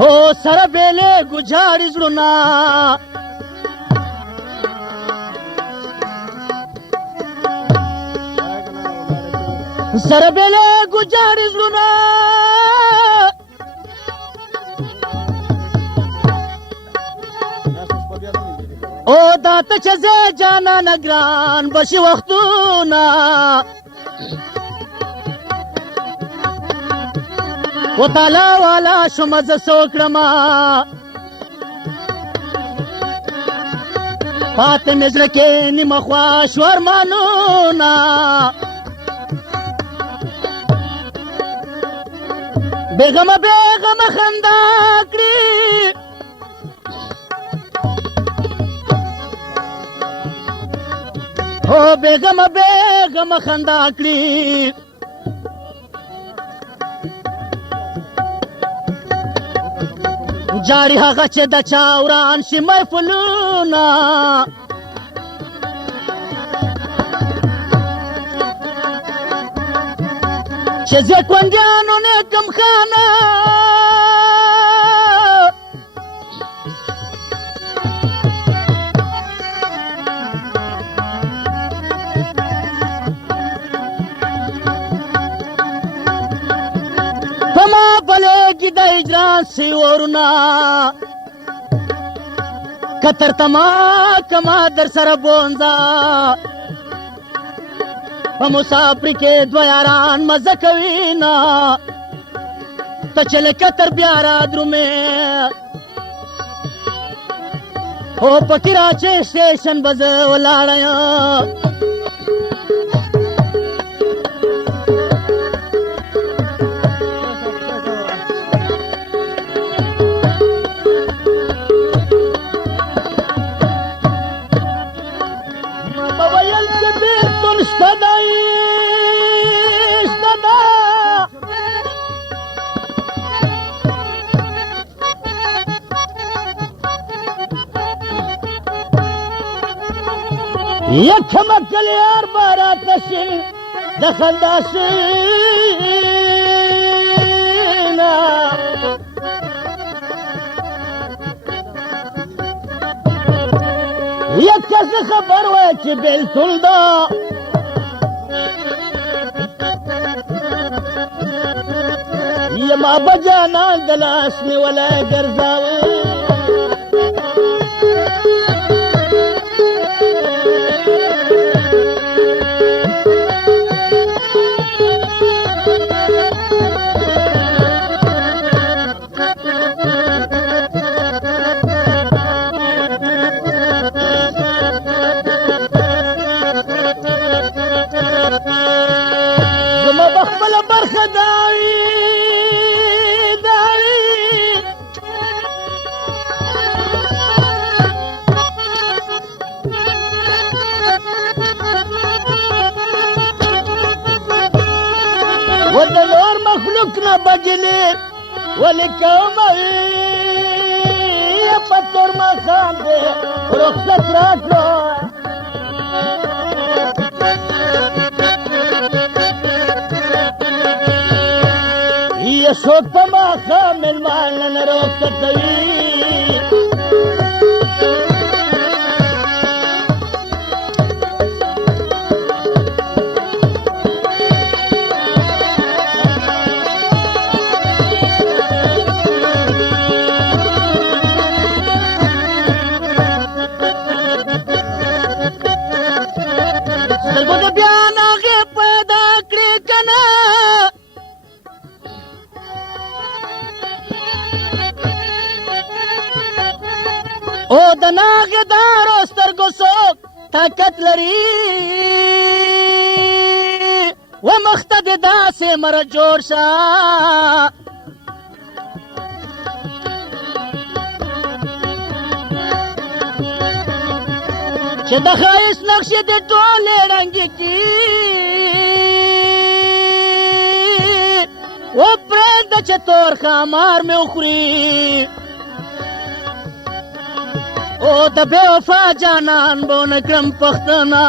هو سره بیلې ګجاړي زړونه سره بیلې ګجاړي زړونه او دا ته چې زه جانانه ګران بشي وختونه و تعالی والا شومه زه څه وکړمه پاته مې زړه کې نیمه خوا شو ارمانونه بېغمه بېغمه خندا کړي هو بېغمه بېغمه خندا کړي جاری هغه چې د چا وران شي محفلونه چې زه کونډیانو نیکم خانه په ما بلېږي د هجران سیورونه کتر تما کما در سره بونځه په مسافر کې دوه یاران مزه کوي نه ته چې له کتر بیا را درومې هو پکې راچې سټیشن به زه ولاړه یم یکم کلیار بارات شي د خندا سینا یک کس خبر وای چې بلتون دا یما بجانان د لاس نیولی ګرځاوه و د نور مخلوق نه بجلی ولیکومه په تور ماښام دی رخصت راکړو یې څوک په ماښام مېلمانه نه رخصتوي او د ناغدارو سترګو څوک طاقت لري و مخ ته دې داسې مره جوړ شه چې د ښایست نقشې دې ټولې ړنګې کړي و پرېږده چې تور ښامار مې وخوري او د بے وفا جانان بو نکرم پختنا